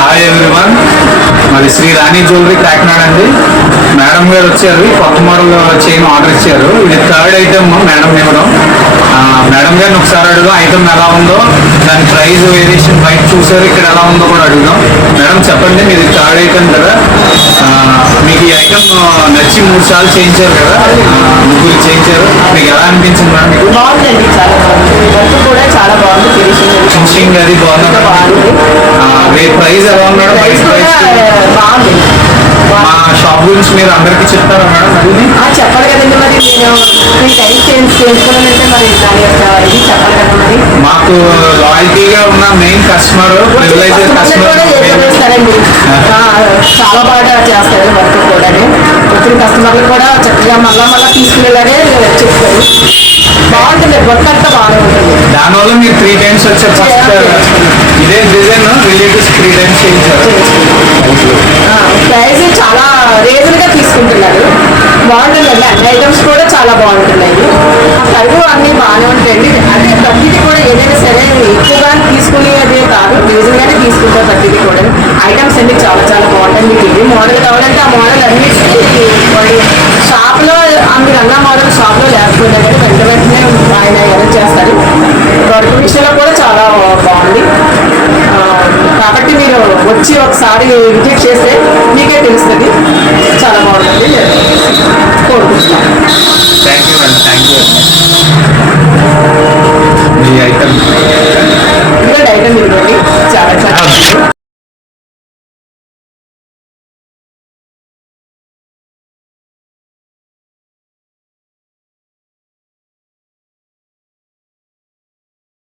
Hi everyone, మరి శ్రీ రాణి jewellery Kakinada అండి. Madam గారు వచ్చారు, కొత్త మోడల్ చైన్ ఆర్డర్ ఇచ్చారు. ఇది థర్డ్ ఐటమ్ మేడం ఇవ్వడం. మేడం గారిని ఒకసారి అడుగుదాం, ఐటమ్ ఎలా ఉందో, దాని ప్రైస్ వేరియేషన్ బయట చూసారు, ఇక్కడ ఎలా ఉందో కూడా అడుగుదాం. మేడం చెప్పండి, మీది థర్డ్ ఐటమ్ కదా, మీకు ఈ ఐటమ్ నచ్చి 3 సార్లు చేయించారు కదా, ముగ్గురు చేయించారు, మీకు ఎలా అనిపించింది మేడం? మీకు బాగుందండి, చాలా బాగుంది. వర్క్ కూడా చాలా బాగుంది. ఫినిషింగ్ అది బాగుంది. ప్రైస్ ఎలా ఉంది మేడం? ప్రైస్ కూడా బాగుంది. మా షాప్ గురించి మీరు అందరికీ చెప్తారా మేడం? అది చెప్పాలి కదండి, మరి నేను టైం చేసుకోవాలంటే మరి దాని యొక్క ఇది చెప్పాలి కదా. మరి మాకు లాయల్టీగా ఉన్న మెయిన్ కస్టమర్, ప్రివిలైజ్డ్ కస్టమర్ చేస్తారండి, చాలా బాగా చేస్తారు వర్క్ కూడా. వచ్చిన కస్టమర్లు కూడా చక్కగా మళ్ళా తీసుకునేలాగే చెప్తారు. బాగుంటుంది, వర్క్ అంతా బాగానే ఉంటుంది. దానివల్ల మీరు 3 times వచ్చారు. ఫస్ట్ ఇదే డిజైన్ రిలేటివ్స్ 3 times చేయించారు. ప్రైస్ చాలా రీజన్ గా తీసుకుంటున్నారు. బాగుంటుందండి, అన్ని ఐటమ్స్ కూడా చాలా బాగుంటున్నాయి. సరుకు అన్ని బాగానే ఉంటాయండి. అదే ప్రతిదీ కూడా ఏదైనా సరే ఎక్కువగా తీసుకునేదే కాదు, రీజన్ గానే తీసుకుంటారు ప్రతిదీ కూడా. ఐటమ్స్ అన్ని చాలా చాలా బాగుంటాయి. మీకు ఏ మోడల్ కావాలంటే ఆ మోడల్ అన్ని షాప్ లో మీరు అన్న మోడల్ షాప్ లో లేకపోయినా కానీ వెంటనే ఆయన అరేంజ్ చేస్తారు. వర్క్ విషయంలో కూడా చాలా బాగుంది. కాబట్టి మీరు వచ్చి ఒకసారి విజిట్ చేస్తే మీకే తెలుస్తుంది. చాలా బాగుంటుంది కోరుకుంటున్నాను. Thank you madam, thank you. Me item